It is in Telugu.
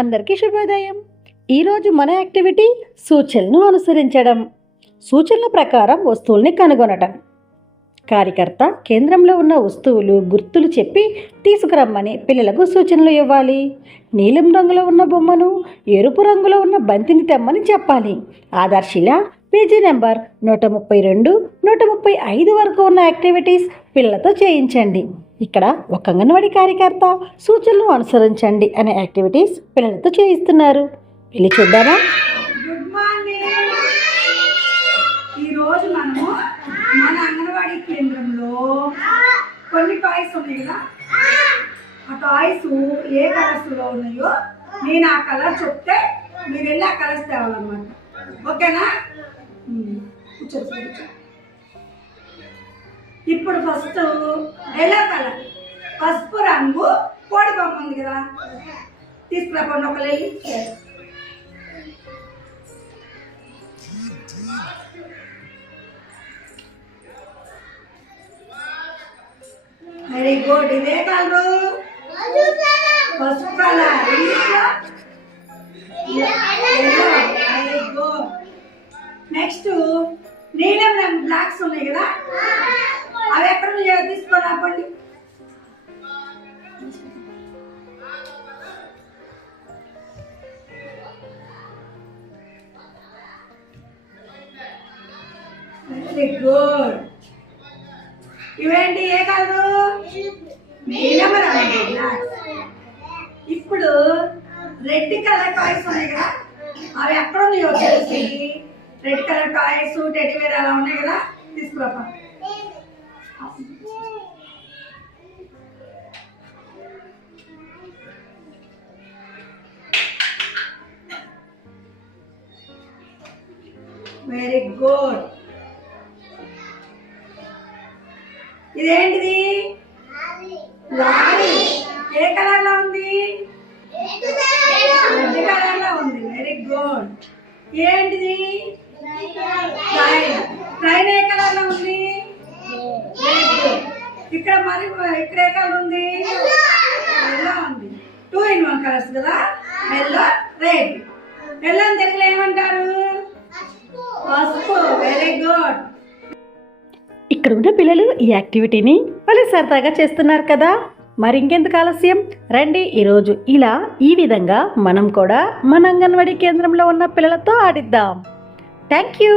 అందరికీ శుభోదయం. ఈరోజు మన యాక్టివిటీ సూచనలను అనుసరించడం. సూచనల ప్రకారం వస్తువుల్ని కనుగొనటం. కార్యకర్త కేంద్రంలో ఉన్న వస్తువులు గుర్తులు చెప్పి తీసుకురమ్మని పిల్లలకు సూచనలు ఇవ్వాలి. నీలం రంగులో ఉన్న బొమ్మను ఎరుపు రంగులో ఉన్న బంతిని తెమ్మని చెప్పాలి. ఆదర్శిలా పేజీ నెంబర్ 132, 135 వరకు ఉన్న యాక్టివిటీస్ పిల్లలతో చేయించండి. ఇక్కడ ఒక అంగన్వాడీ కార్యకర్త సూచనలు అనుసరించండి అనే యాక్టివిటీస్ పిల్లలతో చేయిస్తున్నారు. వెళ్ళి చూద్దామా? Good morning. ఈరోజు మనము మన అంగన్వాడీ కేంద్రంలో కొన్ని టాయ్స్ ఉన్నాయి కదా, ఆ టాయ్స్ ఏ కలర్స్లో ఉన్నాయో నేను ఆ కలర్ చెప్తే మీరు వెళ్ళి ఆ కలర్స్ తేవాలన్నమాట. ఓకేనా? కూర్చో. ఇప్పుడు ఫస్ట్ ఎల్లో కలర్ పసుపు రంగు కోడి బొమ్మ ఉంది కదా, తీసుకురాకుండా ఒక వెళ్ళి. Very good. ఇదే కలరు పసుపు కలర్. Very good. నెక్స్ట్ నీలం రంగు బ్లాక్స్ ఉన్నాయి కదా, అవి ఎక్కడ తీసుకొని రాపండి. Very good. ఇవేంటి ఏ కలరు? నీలం రంగు బ్లాక్. ఇప్పుడు రెడ్ కలర్ టాయ్స్ ఉన్నాయి కదా, అవి ఎక్కడ ఉన్నాయో తెలిసి రెడ్ కలర్ టాయ్స్ టెడ్డీవేర్ అలా ఉన్నాయి కదా, తీసుకురాపా. Very good. ఇదేంటిది? లారీ. ఏ కలర్ లో ఉంది? రెడ్ కలర్ లో ఉంది. Very good. ఏంటిది? ట్రైన్. ట్రైన్ ఏ కలర్ లో ఉంది? ఇక్కడ మరి ఇక్కడ ఏ కలర్ ఉంది? ఎల్లో ఉంది. 2 in 1 కలర్స్ కదా, ఎల్లో రెడ్. ఎల్లో అని తెలుగులో ఏమంటారు? పసుపు. Very good. ఇక్కడ ఉన్న పిల్లలు ఈ యాక్టివిటీని వాళ్ళు సరదాగా చేస్తున్నారు కదా, మరి ఇంకెందుకు ఆలస్యం, రండి ఈరోజు ఈ విధంగా మనం కూడా మన అంగన్వాడీ కేంద్రంలో ఉన్న పిల్లలతో ఆడిద్దాం. Thank you.